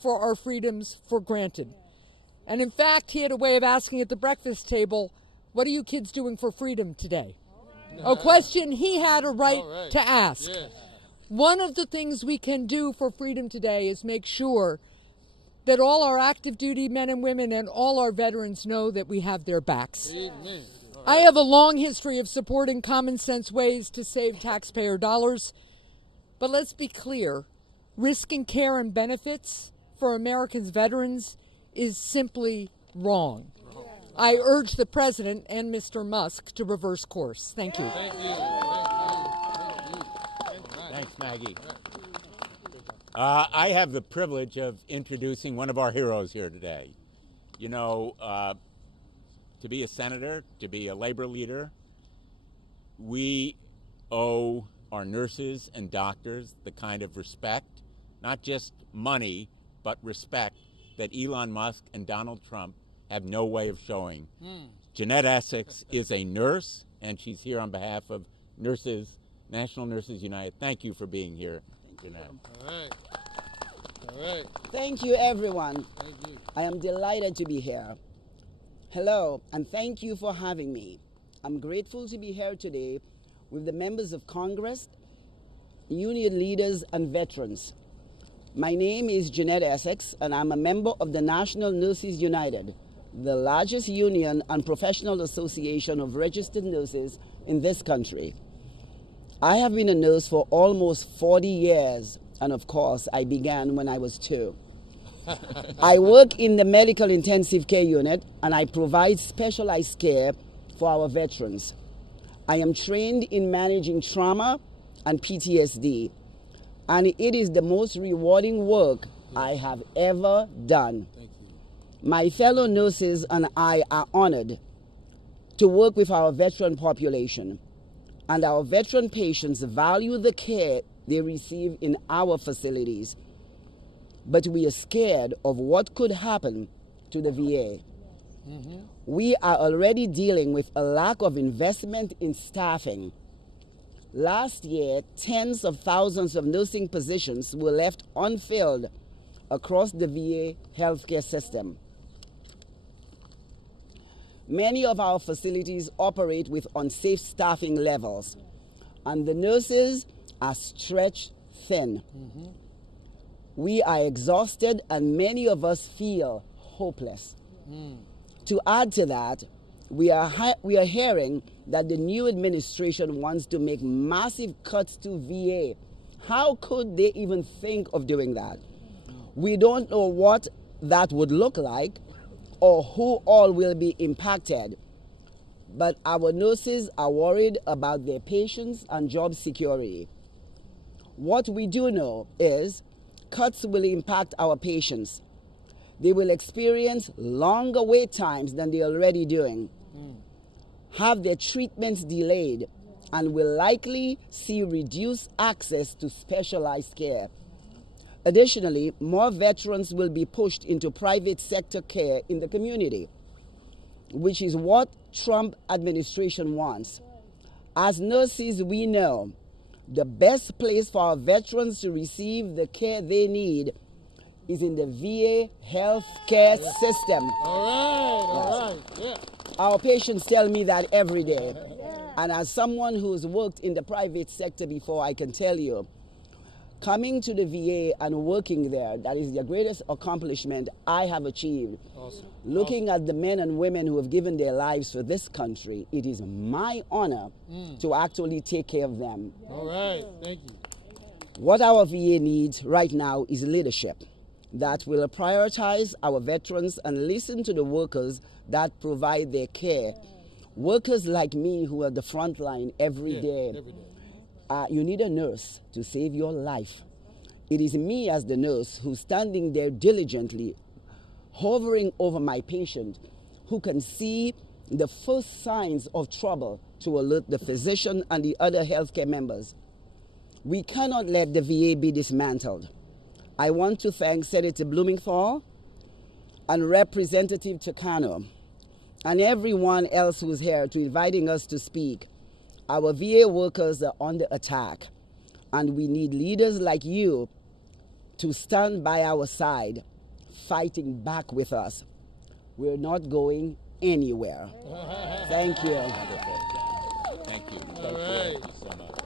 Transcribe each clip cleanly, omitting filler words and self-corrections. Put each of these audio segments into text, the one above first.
for our freedoms for granted. And in fact, he had a way of asking at the breakfast table, what are you kids doing for freedom today? A question he had a right to ask. Yes. One of the things we can do for freedom today is make sure that all our active duty men and women and all our veterans know that we have their backs. Amen. I have a long history of supporting common sense ways to save taxpayer dollars, but let's be clear, risking care and benefits for America's veterans is simply wrong. I urge the President and Mr. Musk to reverse course. Thank you. Thank you. Thanks, Maggie. I have the privilege of introducing one of our heroes here today. You know, to be a senator, to be a labor leader, we owe our nurses and doctors the kind of respect, not just money, but respect that Elon Musk and Donald Trump have no way of showing. Jeanette Essex is a nurse, and she's here on behalf of Nurses, National Nurses United. Thank you for being here, Jeanette. All right. All right. Thank you, everyone. Thank you. I am delighted to be here. Hello, and thank you for having me. I'm grateful to be here today with the members of Congress, union leaders, and veterans. My name is Jeanette Essex, and I'm a member of the National Nurses United, the largest union and professional association of registered nurses in this country. I have been a nurse for almost 40 years, and of course, I began when I was 2. I work in the medical intensive care unit, and I provide specialized care for our veterans. I am trained in managing trauma and PTSD, and it is the most rewarding work I have ever done. My fellow nurses and I are honored to work with our veteran population, and our veteran patients value the care they receive in our facilities. But we are scared of what could happen to the VA. We are already dealing with a lack of investment in staffing. Last year, tens of thousands of nursing positions were left unfilled across the VA healthcare system. Many of our facilities operate with unsafe staffing levels, and the nurses are stretched thin. We are exhausted, and many of us feel hopeless. To add to that, we are hearing that the new administration wants to make massive cuts to VA. How could they even think of doing that? We don't know what that would look like or who all will be impacted, but our nurses are worried about their patients and job security. What we do know is cuts will impact our patients. They will experience longer wait times than they're already doing, have their treatments delayed, and will likely see reduced access to specialized care. Additionally, more veterans will be pushed into private sector care in the community, which is what Trump administration wants. As nurses, we know the best place for our veterans to receive the care they need is in the VA healthcare system. All right. Yeah. Our patients tell me that every day. And as someone who's worked in the private sector before, I can tell you, coming to the VA and working there, that is the greatest accomplishment I have achieved. Awesome. Looking at the men and women who have given their lives for this country, it is my honor to actually take care of them. All right. Thank you. What our VA needs right now is leadership that will prioritize our veterans and listen to the workers that provide their care. Workers like me who are the front line every day. You need a nurse to save your life. It is me as the nurse who's standing there diligently, hovering over my patient, who can see the first signs of trouble to alert the physician and the other healthcare members. We cannot let the VA be dismantled. I want to thank Senator Blumenthal and Representative Takano and everyone else who's here to inviting us to speak. Our VA workers are under attack, and we need leaders like you to stand by our side fighting back with us. We're not going anywhere. Thank you. Wonderful. Thank you. All right. Thank you so much.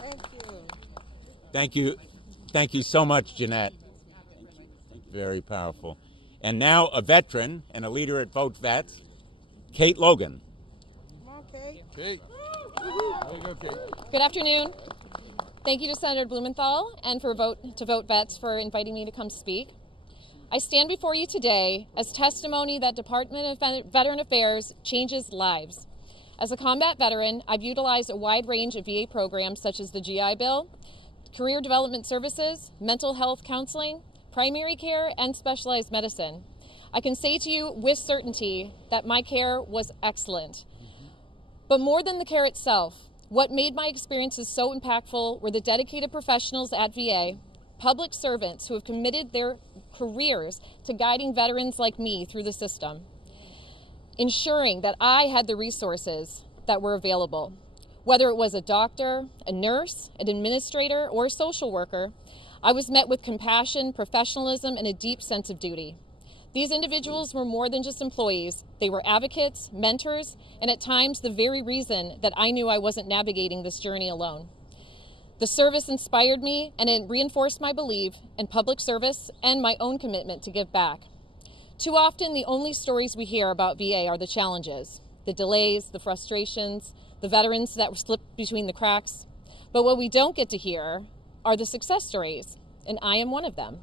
Thank you. Thank you. Thank you so much, Jeanette. Very powerful. And now a veteran and a leader at Vote Vets, Kate Logan. Okay. Kate. There you go, Kate. Good afternoon. Thank you to Senator Blumenthal and for Vote Vets for inviting me to come speak. I stand before you today as testimony that Department of Veteran Affairs changes lives. As a combat veteran, I've utilized a wide range of VA programs such as the GI Bill, career development services, mental health counseling, primary care, and specialized medicine. I can say to you with certainty that my care was excellent. But more than the care itself, what made my experiences so impactful were the dedicated professionals at VA, public servants who have committed their careers to guiding veterans like me through the system, ensuring that I had the resources that were available. Whether it was a doctor, a nurse, an administrator, or a social worker, I was met with compassion, professionalism, and a deep sense of duty. These individuals were more than just employees. They were advocates, mentors, and at times the very reason that I knew I wasn't navigating this journey alone. The service inspired me and it reinforced my belief in public service and my own commitment to give back. Too often, the only stories we hear about VA are the challenges, the delays, the frustrations, the veterans that were slipped between the cracks. But what we don't get to hear are the success stories, and I am one of them.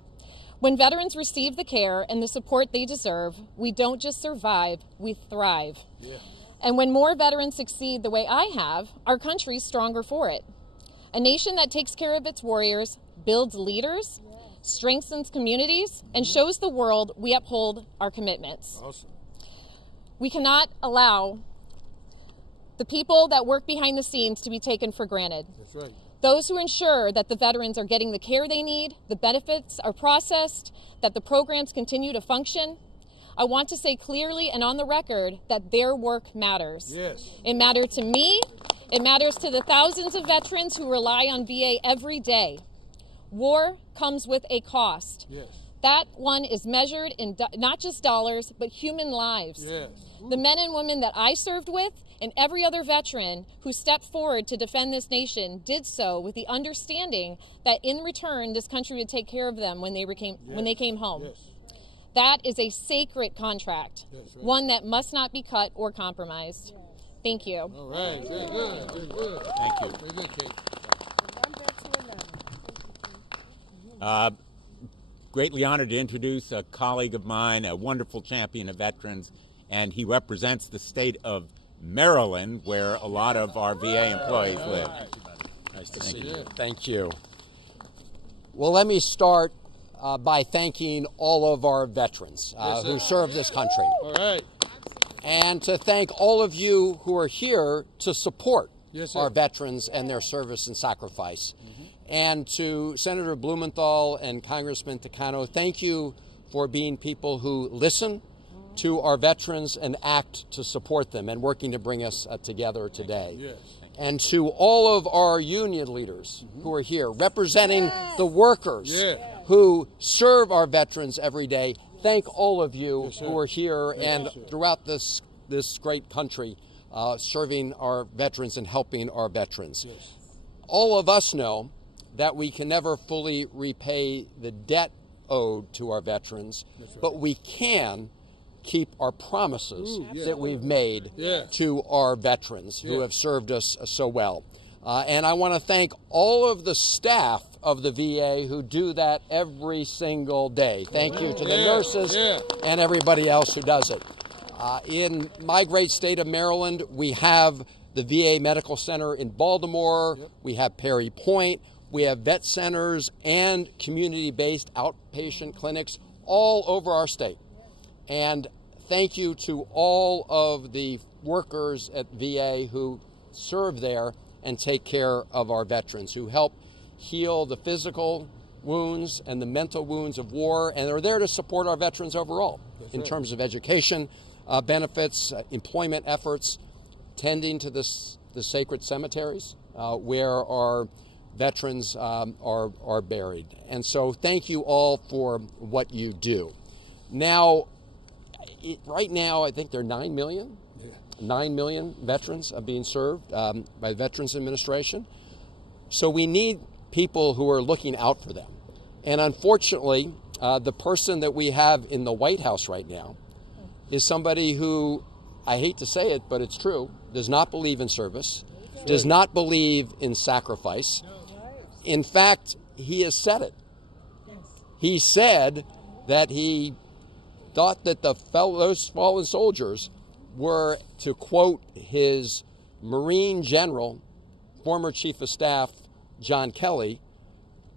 When veterans receive the care and the support they deserve, we don't just survive, we thrive. Yeah. And when more veterans succeed the way I have, our country's stronger for it. A nation that takes care of its warriors, builds leaders, strengthens communities, and shows the world we uphold our commitments. Awesome. We cannot allow the people that work behind the scenes to be taken for granted. That's right. Those who ensure that the veterans are getting the care they need, the benefits are processed, that the programs continue to function. I want to say clearly and on the record that their work matters. Yes. It matters to me. It matters to the thousands of veterans who rely on VA every day. War comes with a cost. Yes. That one is measured in not just dollars, but human lives. Yes. The men and women that I served with and every other veteran who stepped forward to defend this nation did so with the understanding that in return, this country would take care of them when they came home. Yes. That is a sacred contract, That's right. one that must not be cut or compromised. Thank you. All right. Very good. Very good. Thank you. Very good, Kate. Greatly honored to introduce a colleague of mine, a wonderful champion of veterans, and he represents the state of Maryland, where a lot of our VA employees live. Nice to see you. Thank you. Well, let me start by thanking all of our veterans who serve this country. All right. And to thank all of you who are here to support Yes, sir. our veterans and their service and sacrifice. And to Senator Blumenthal and Congressman Takano, thank you for being people who listen to our veterans and act to support them and working to bring us together today. Yes. And to all of our union leaders who are here representing the workers Yeah. who serve our veterans every day, thank all of you Yes, sir. who are here Thank and you, sir. throughout this great country serving our veterans and helping our veterans. Yes. All of us know that we can never fully repay the debt owed to our veterans, but we can keep our promises that we've made to our veterans who have served us so well. And I want to thank all of the staff of the VA who do that every single day. Thank you to the nurses and everybody else who does it. In my great state of Maryland, we have the VA Medical Center in Baltimore, we have Perry Point, we have vet centers and community-based outpatient clinics all over our state. And thank you to all of the workers at VA who serve there and take care of our veterans, who help heal the physical wounds and the mental wounds of war, and are there to support our veterans overall in terms of education, benefits, employment efforts, tending to the sacred cemeteries where our veterans are buried. And so thank you all for what you do. Now, right now, I think there are 9 million. 9 million veterans are being served by the Veterans Administration. So we need people who are looking out for them. And unfortunately, the person that we have in the White House right now is somebody who, I hate to say it, but it's true, does not believe in service, does not believe in sacrifice. In fact, he has said it. He said that he thought that those fallen soldiers were, to quote his Marine general, former Chief of Staff John Kelly,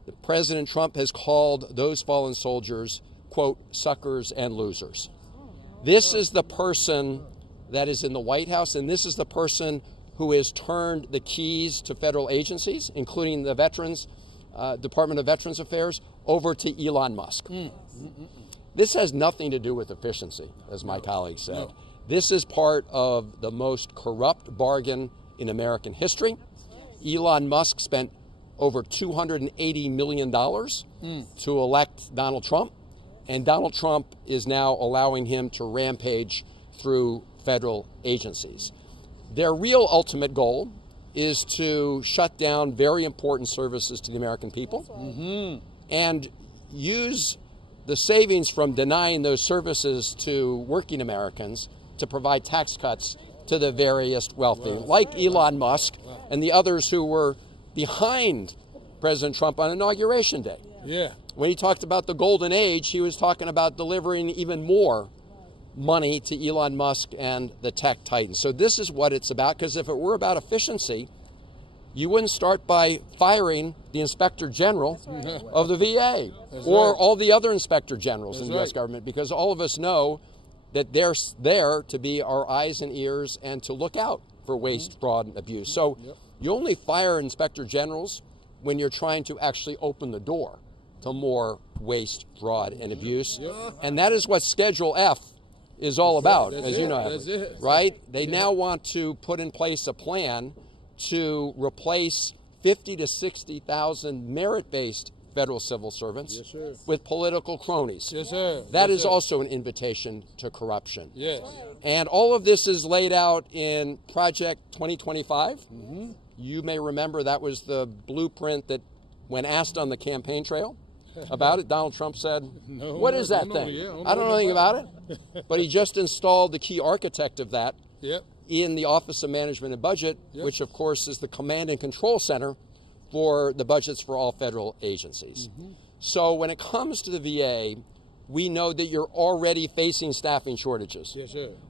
that President Trump has called those fallen soldiers, quote, suckers and losers. This is the person that is in the White House, and this is the person who has turned the keys to federal agencies, including the Department of Veterans Affairs, over to Elon Musk. This has nothing to do with efficiency, as my colleague said. No. This is part of the most corrupt bargain in American history. Elon Musk spent over $280 million to elect Donald Trump, and Donald Trump is now allowing him to rampage through federal agencies. Their real ultimate goal is to shut down very important services to the American people and use the savings from denying those services to working Americans to provide tax cuts to the various wealthy, like Elon Musk and the others who were behind President Trump on Inauguration Day. When he talked about the golden age, he was talking about delivering even more money to Elon Musk and the tech titans. So this is what it's about, because if it were about efficiency, you wouldn't start by firing the Inspector General of the VA or all the other Inspector Generals in the U.S. government, because all of us know that they're there to be our eyes and ears and to look out for waste, fraud, and abuse. So you only fire Inspector Generals when you're trying to actually open the door to more waste, fraud, and abuse. And that is what Schedule F is all about, as you know, right? They now want to put in place a plan to replace 50 to 60,000 merit-based federal civil servants with political cronies. That is also an invitation to corruption. And all of this is laid out in Project 2025. You may remember that was the blueprint that, when asked on the campaign trail about it, Donald Trump said, what is that thing? I don't know anything about it. But he just installed the key architect of that in the Office of Management and Budget, which of course is the command and control center for the budgets for all federal agencies. So when it comes to the VA, we know that you're already facing staffing shortages.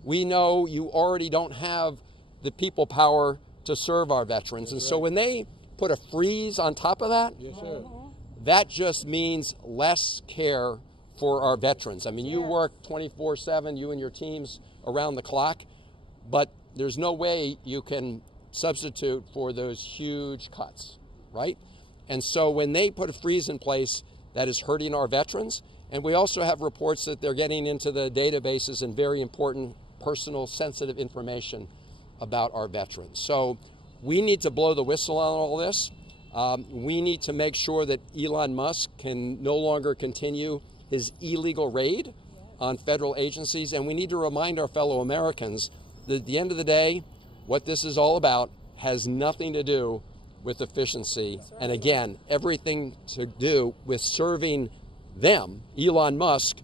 We know you already don't have the people power to serve our veterans. And so when they put a freeze on top of that, that just means less care for our veterans. I mean, you work 24/7, you and your teams around the clock, but there's no way you can substitute for those huge cuts, right? And so when they put a freeze in place, that is hurting our veterans. And we also have reports that they're getting into the databases and very important personal sensitive information about our veterans. So we need to blow the whistle on all this. We need to make sure that Elon Musk can no longer continue his illegal raid on federal agencies. And we need to remind our fellow Americans that at the end of the day, what this is all about has nothing to do with efficiency. And again, everything to do with serving them, Elon Musk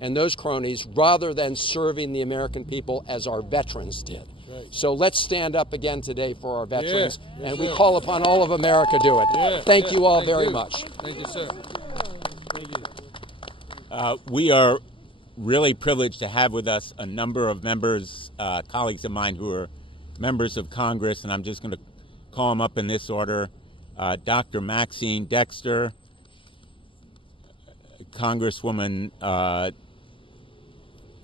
and those cronies, rather than serving the American people as our veterans did. So let's stand up again today for our veterans, and we call upon all of America to do it. Thank you all very much. Thank you, sir. Thank you. We are really privileged to have with us a number of members, colleagues of mine who are members of Congress, and I'm just going to call them up in this order. Dr. Maxine Dexter, Congresswoman,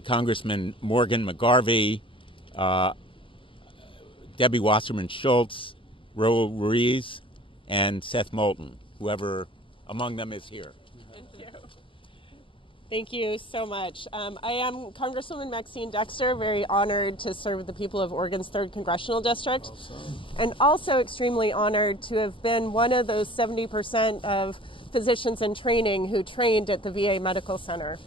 Congressman Morgan McGarvey, Debbie Wasserman Schultz, Raul Ruiz, and Seth Moulton, whoever among them is here. Thank you so much. I am Congresswoman Maxine Dexter, very honored to serve the people of Oregon's 3rd Congressional District, and also extremely honored to have been one of those 70% of physicians in training who trained at the VA Medical Center.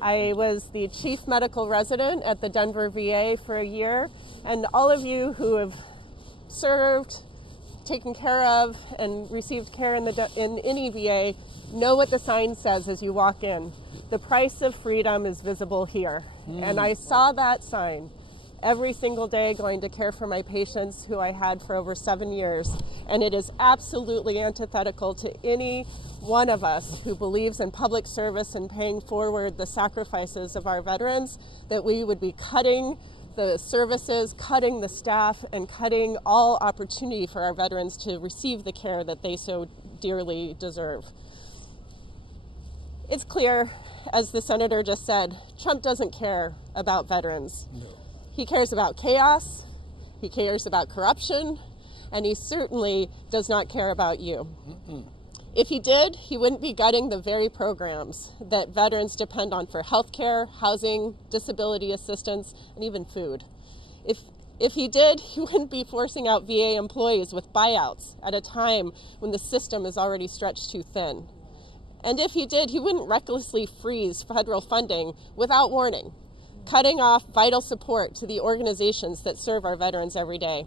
I was the chief medical resident at the Denver VA for a year, and all of you who have served, taken care of, and received care in any VA know what the sign says as you walk in. The price of freedom is visible here. And I saw that sign every single day going to care for my patients who I had for over 7 years. And it is absolutely antithetical to any one of us who believes in public service and paying forward the sacrifices of our veterans that we would be cutting the services, cutting the staff, and cutting all opportunity for our veterans to receive the care that they so dearly deserve. It's clear, as the senator just said, Trump doesn't care about veterans. No. He cares about chaos, he cares about corruption, and he certainly does not care about you. If he did, he wouldn't be gutting the very programs that veterans depend on for health care, housing, disability assistance, and even food. If he did, he wouldn't be forcing out VA employees with buyouts at a time when the system is already stretched too thin. And if he did, he wouldn't recklessly freeze federal funding without warning, cutting off vital support to the organizations that serve our veterans every day.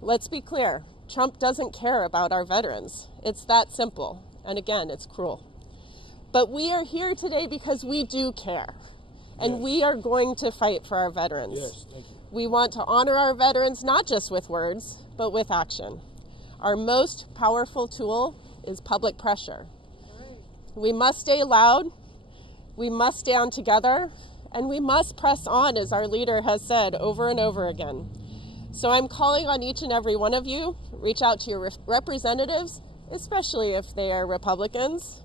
Let's be clear, Trump doesn't care about our veterans. It's that simple. And again, it's cruel. But we are here today because we do care. And we are going to fight for our veterans. Yes, thank you. We want to honor our veterans, not just with words, but with action. Our most powerful tool is public pressure. We must stay loud, we must stand together, and we must press on, as our leader has said over and over again. So I'm calling on each and every one of you, reach out to your representatives, especially if they are Republicans,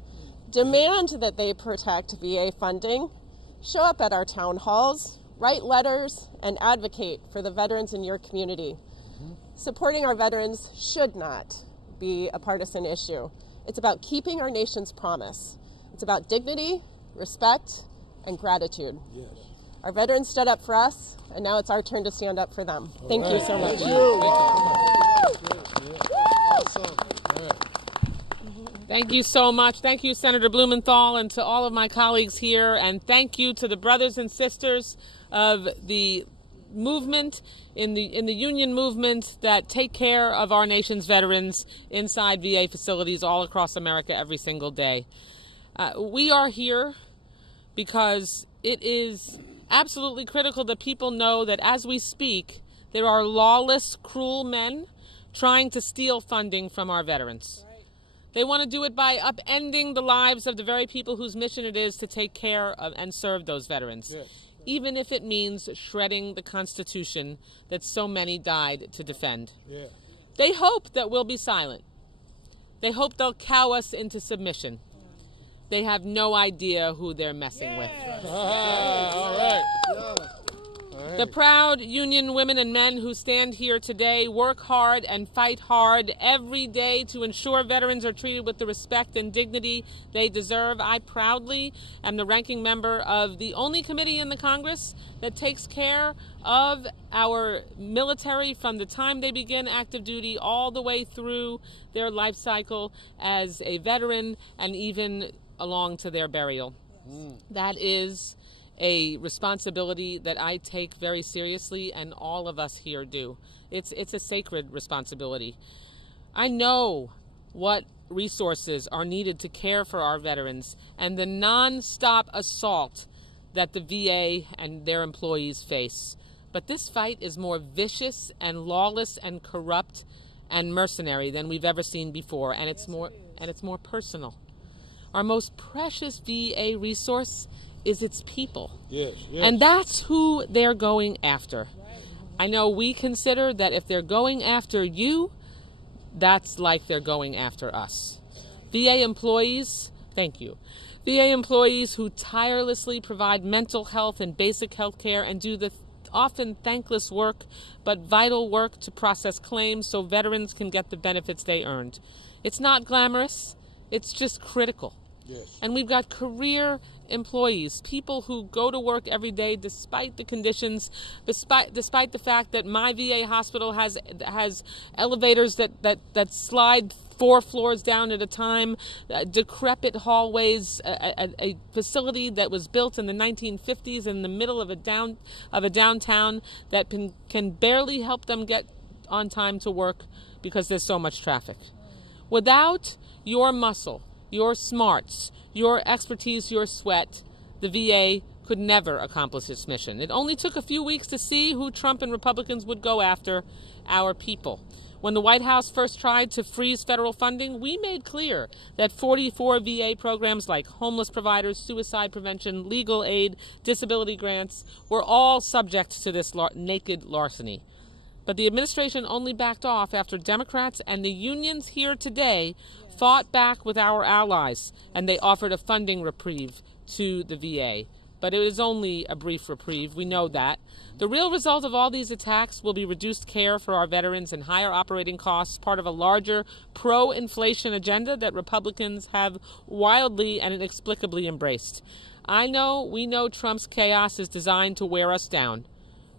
demand that they protect VA funding, show up at our town halls, write letters, and advocate for the veterans in your community. Supporting our veterans should not be a partisan issue. It's about keeping our nation's promise. It's about dignity, respect, and gratitude. Yes. Our veterans stood up for us, and now it's our turn to stand up for them. Thank you so much. Thank you so much. Thank you, Senator Blumenthal, and to all of my colleagues here. And thank you to the brothers and sisters of the movement, in the union movement, that take care of our nation's veterans inside VA facilities all across America every single day. We are here because it is absolutely critical that people know that as we speak, there are lawless, cruel men trying to steal funding from our veterans. They want to do it by upending the lives of the very people whose mission it is to take care of and serve those veterans. Yes. Even if it means shredding the Constitution that so many died to defend. Yeah. They hope that we'll be silent. They hope they'll cow us into submission. They have no idea who they're messing with. All right. The proud union women and men who stand here today work hard and fight hard every day to ensure veterans are treated with the respect and dignity they deserve. I proudly am the ranking member of the only committee in the Congress that takes care of our military from the time they begin active duty all the way through their life cycle as a veteran and even along to their burial. That is a responsibility that I take very seriously, and all of us here do. It's a sacred responsibility. I know what resources are needed to care for our veterans and the non-stop assault that the VA and their employees face. But this fight is more vicious and lawless and corrupt and mercenary than we've ever seen before, and it's more personal. Our most precious VA resource is its people. Yes, yes. And that's who they're going after. I know we consider that if they're going after you, that's like they're going after us. VA employees, thank you. VA employees who tirelessly provide mental health and basic health care and do the often thankless work, but vital work to process claims so veterans can get the benefits they earned. It's not glamorous, it's just critical. And we've got career employees, people who go to work every day despite the conditions, despite the fact that my VA hospital has elevators that slide 4 floors down at a time, decrepit hallways, a facility that was built in the 1950s in the middle of a downtown that can barely help them get on time to work because there's so much traffic. Without your muscle, your smarts, your expertise, your sweat, the VA could never accomplish its mission. It only took a few weeks to see who Trump and Republicans would go after: our people. When the White House first tried to freeze federal funding, we made clear that 44 VA programs like homeless providers, suicide prevention, legal aid, disability grants were all subject to this naked larceny. But the administration only backed off after Democrats and the unions here today fought back with our allies, and they offered a funding reprieve to the VA. But it is only a brief reprieve, we know that. The real result of all these attacks will be reduced care for our veterans and higher operating costs, part of a larger pro-inflation agenda that Republicans have wildly and inexplicably embraced. We know Trump's chaos is designed to wear us down.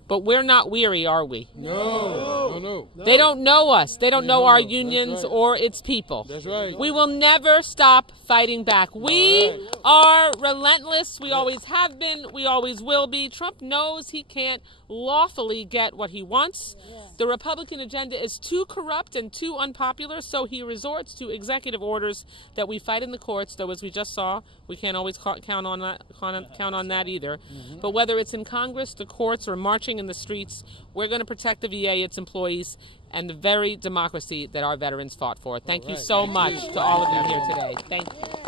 But we're not weary, are we? No. They don't know us. They don't know our unions or its people. That's right. We will never stop fighting back. We are relentless. We always have been. We always will be. Trump knows he can't lawfully get what he wants. The Republican agenda is too corrupt and too unpopular, so he resorts to executive orders that we fight in the courts, though, as we just saw, we can't always count on that either. But whether it's in Congress, the courts, or marching in the streets, we're going to protect the VA, its employees, and the very democracy that our veterans fought for. Thank you so much to all of you here today. Thank you.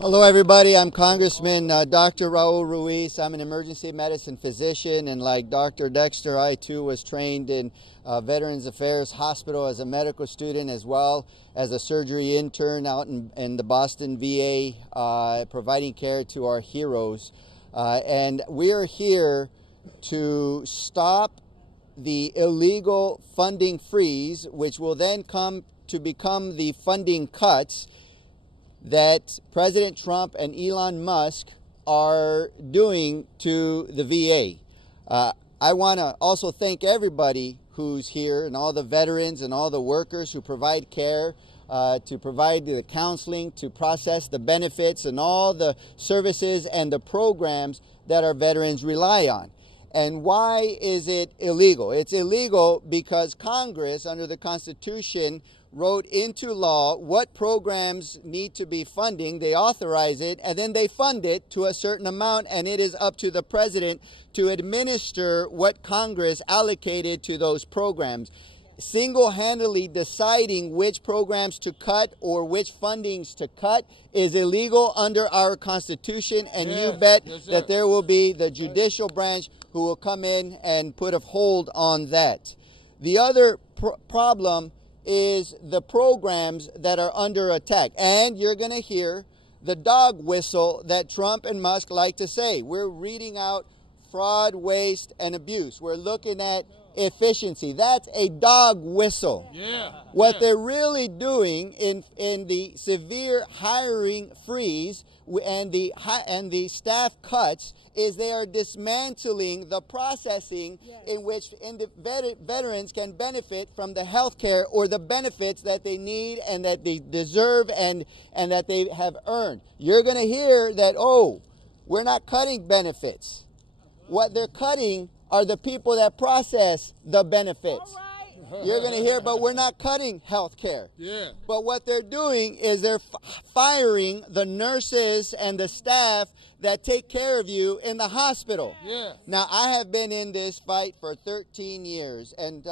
Hello, everybody. I'm Congressman Dr. Raul Ruiz. I'm an emergency medicine physician, and like Dr. Dexter, I too was trained in Veterans Affairs Hospital as a medical student, as well as a surgery intern out in the Boston VA, providing care to our heroes. And we are here to stop the illegal funding freeze, which will then come to become the funding cuts that President Trump and Elon Musk are doing to the VA. I want to also thank everybody who's here, and all the veterans and all the workers who provide care, to provide the counseling, to process the benefits and all the services and the programs that our veterans rely on. And why is it illegal? It's illegal because Congress, under the Constitution, wrote into law what programs need to be funding. They authorize it, and then they fund it to a certain amount, and it is up to the president to administer what Congress allocated to those programs. Single-handedly deciding which programs to cut or which fundings to cut is illegal under our Constitution, and you bet that there will be the judicial branch who will come in and put a hold on that. The other problem is the programs that are under attack. And you're going to hear the dog whistle that Trump and Musk like to say. We're reading out fraud, waste, and abuse. We're looking at efficiency. That's a dog whistle. What they're really doing in the severe hiring freeze and the staff cuts is they are dismantling the processing in which veterans can benefit from the health care or the benefits that they need and that they deserve and that they have earned. You're going to hear that, oh, we're not cutting benefits. What they're cutting are the people that process the benefits. You're going to hear, but we're not cutting health care. But what they're doing is they're firing the nurses and the staff that take care of you in the hospital. Now, I have been in this fight for 13 years, and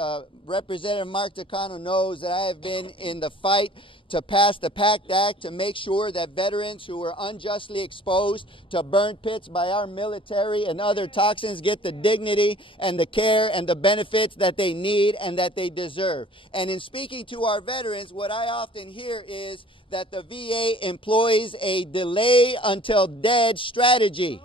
Representative Mark Takano knows that I have been in the fight to pass the PACT Act to make sure that veterans who were unjustly exposed to burn pits by our military and other toxins get the dignity and the care and the benefits that they need and that they deserve. And in speaking to our veterans, what I often hear is that the VA employs a delay until dead strategy.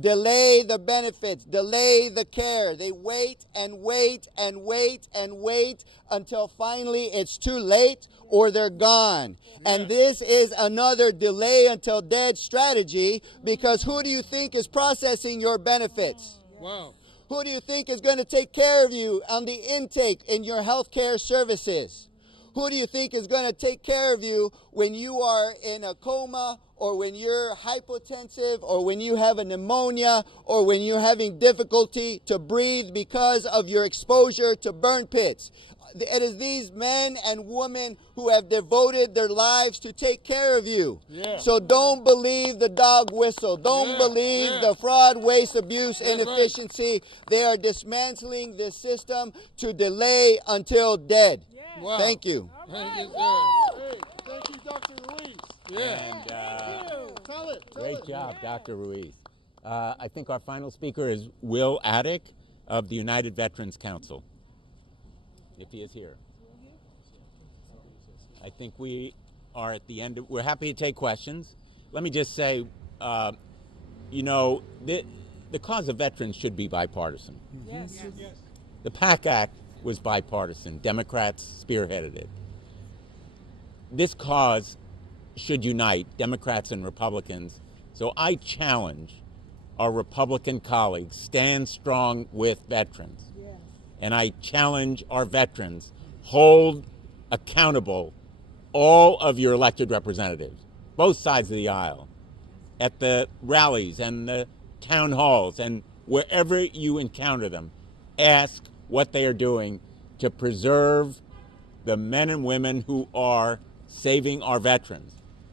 delay the benefits, delay the care. They wait and wait and wait and wait until finally it's too late or they're gone. And this is another delay until dead strategy, because who do you think is processing your benefits? Wow. Who do you think is going to take care of you on the intake in your health care services? Who do you think is going to take care of you when you are in a coma, or when you're hypotensive, or when you have a pneumonia, or when you're having difficulty to breathe because of your exposure to burn pits? It is these men and women who have devoted their lives to take care of you. Yeah. So don't believe the dog whistle. Don't believe the fraud, waste, abuse, inefficiency. They are dismantling this system to delay until dead. Wow. Thank you. Thank you, sir. Hey, thank you, Dr. Ruiz. And Tell it. great job, Dr. Ruiz. I think our final speaker is Will Attic of the United Veterans Council, if he is here. I think we are at the end. We're happy to take questions. Let me just say, you know, the cause of veterans should be bipartisan. Yes. The PAC Act was bipartisan. Democrats spearheaded it. This cause should unite Democrats and Republicans. So I challenge our Republican colleagues, stand strong with veterans. Yes. And I challenge our veterans, hold accountable all of your elected representatives, both sides of the aisle, at the rallies and the town halls and wherever you encounter them. Ask what they are doing to preserve the men and women who are saving our veterans,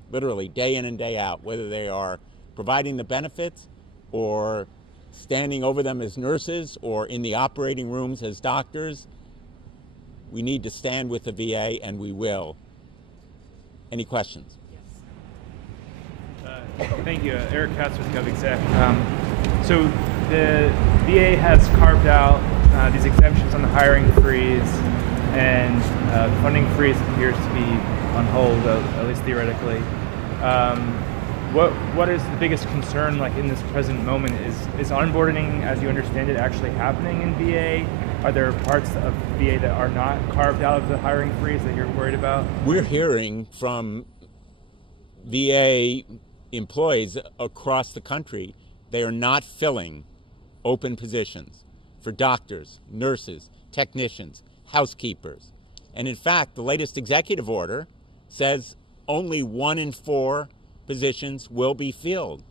literally day in and day out, whether they are providing the benefits or standing over them as nurses or in the operating rooms as doctors. We need to stand with the VA, and we will. Any questions? Thank you. Eric Katz with GovExec. So the VA has carved out these exemptions on the hiring freeze, and the funding freeze appears to be on hold, at least theoretically. What is the biggest concern, like in this present moment? Is onboarding, as you understand it, actually happening in VA? Are there parts of VA that are not carved out of the hiring freeze that you're worried about? We're hearing from VA employees across the country, they are not filling open positions for doctors, nurses, technicians, housekeepers. And in fact, the latest executive order says only 1 in 4 positions will be filled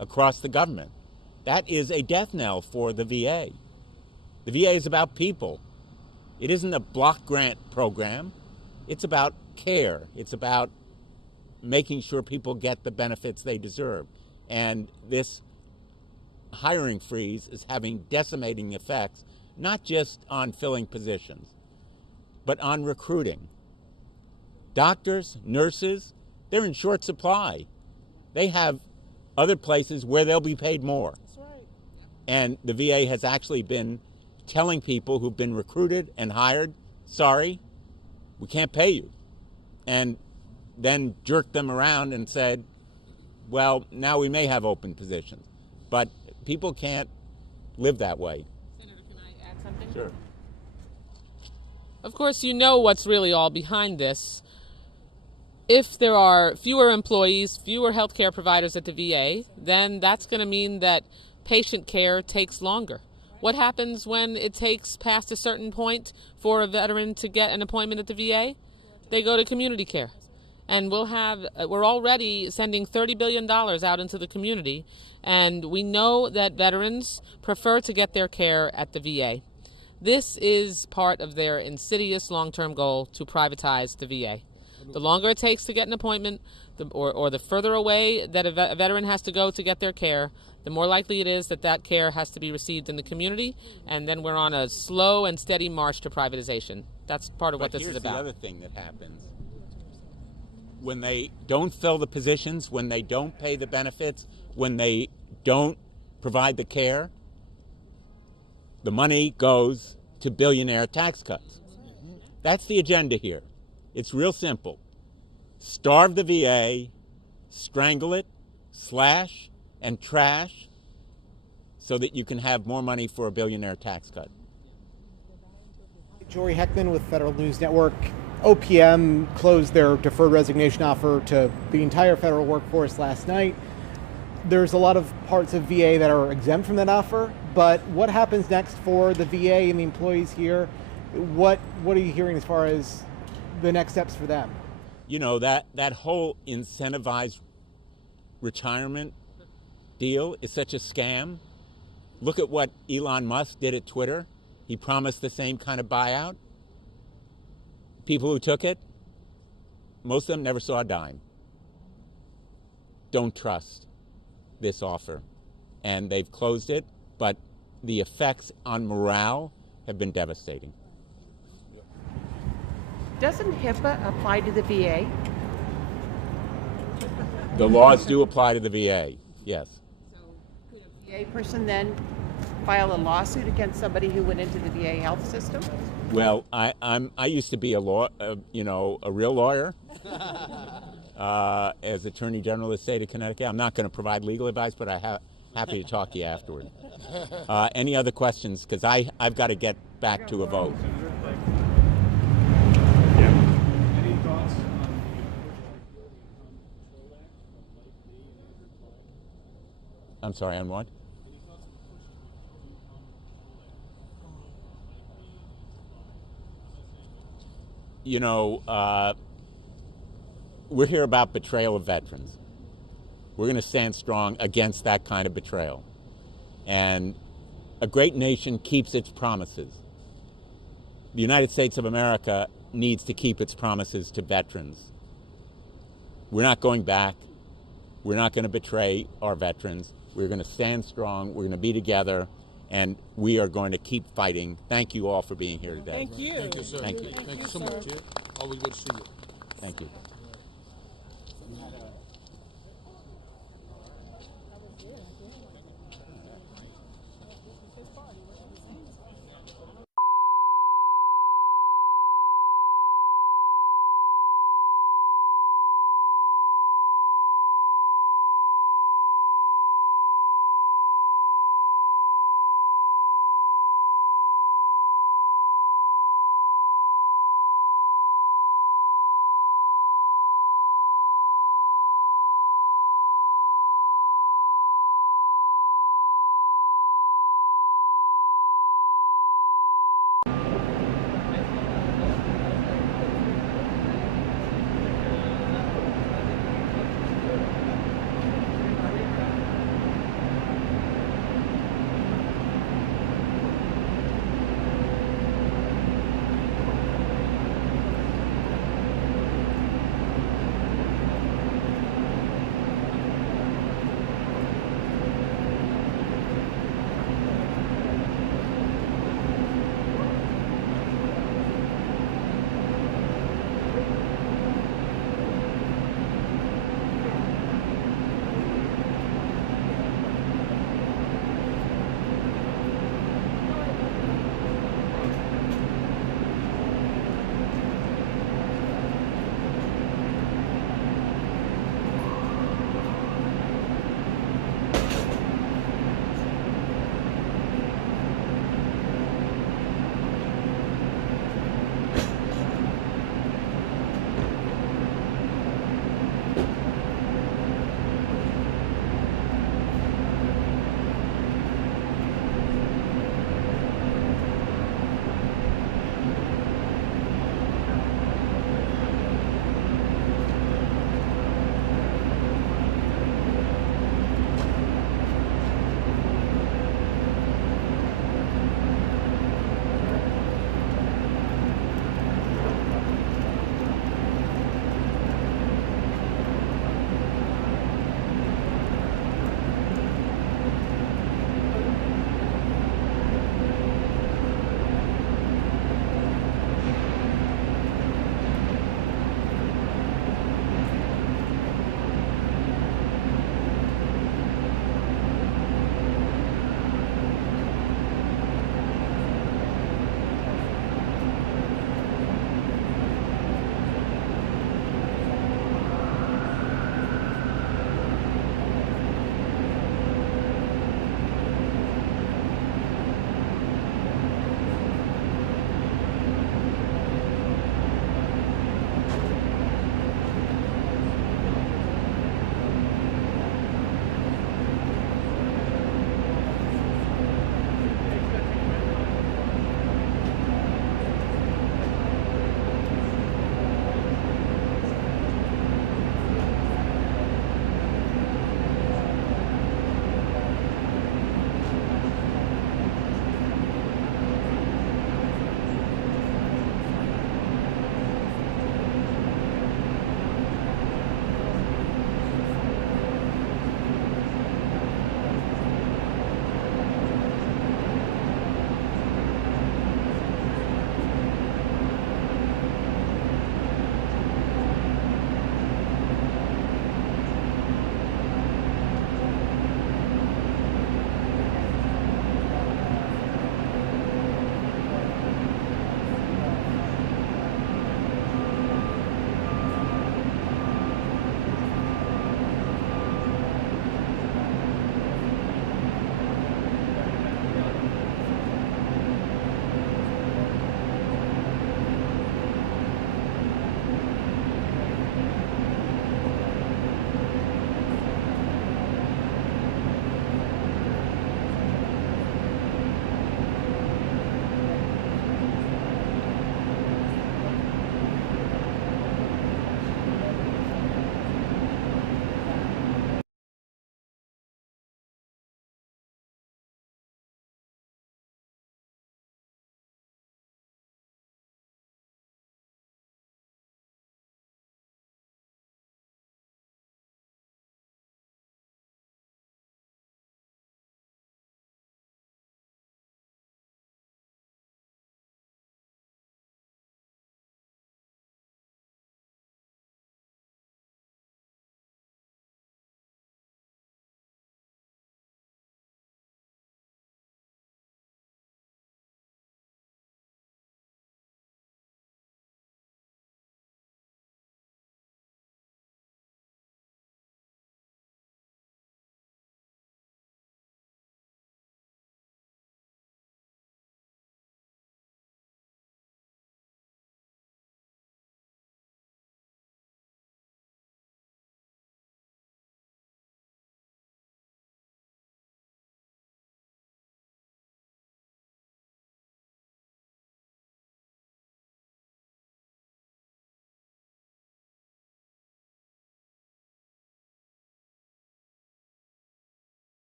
across the government. That is a death knell for the VA. The VA is about people. It isn't a block grant program. It's about care. It's about making sure people get the benefits they deserve. And this hiring freeze is having decimating effects, not just on filling positions, but on recruiting. Doctors, nurses, they're in short supply. They have other places where they'll be paid more. That's right. And the VA has actually been telling people who've been recruited and hired, sorry, we can't pay you. And then jerked them around and said, well, now we may have open positions. But people can't live that way. Senator, can I add something? Sure. Of course, you know what's really all behind this. If there are fewer employees, fewer healthcare providers at the VA, then that's going to mean that patient care takes longer. What happens when it takes past a certain point for a veteran to get an appointment at the VA? They go to community care. And we're already sending $30 billion out into the community, and we know that veterans prefer to get their care at the VA. This is part of their insidious long-term goal to privatize the VA. The longer it takes to get an appointment, or the further away that a veteran has to go to get their care, the more likely it is that that care has to be received in the community, and then we're on a slow and steady march to privatization. That's part of what this is about. Here's the other thing that happens. When they don't fill the positions, when they don't pay the benefits, when they don't provide the care, the money goes to billionaire tax cuts. That's the agenda here. It's real simple. Starve the VA, strangle it, slash and trash so that you can have more money for a billionaire tax cut. Jory Heckman with Federal News Network. OPM closed their deferred resignation offer to the entire federal workforce last night. There's a lot of parts of VA that are exempt from that offer, but what happens next for the VA and the employees here? What are you hearing as far as the next steps for them? You know, that whole incentivized retirement deal is such a scam. Look at what Elon Musk did at Twitter. He promised the same kind of buyout. People who took it, most of them never saw a dime. Don't trust this offer. And they've closed it, but the effects on morale have been devastating. Doesn't HIPAA apply to the VA? The laws do apply to the VA, yes. So could a VA person then file a lawsuit against somebody who went into the VA health system? Well, I used to be a real lawyer as Attorney General of the state of Connecticut. I'm not going to provide legal advice, but I'm happy to talk to you afterward. Any other questions? Because I've got to get back to a vote. Any thoughts on I'm sorry, on what? You know, we're here about betrayal of veterans. We're going to stand strong against that kind of betrayal. And a great nation keeps its promises. The United States of America needs to keep its promises to veterans. We're not going back. We're not going to betray our veterans. We're going to stand strong. We're going to be together. And we are going to keep fighting. Thank you all for being here today. Thank you. Thank you, sir. Thank you. Thank you so much. Always good to see you. Thank you.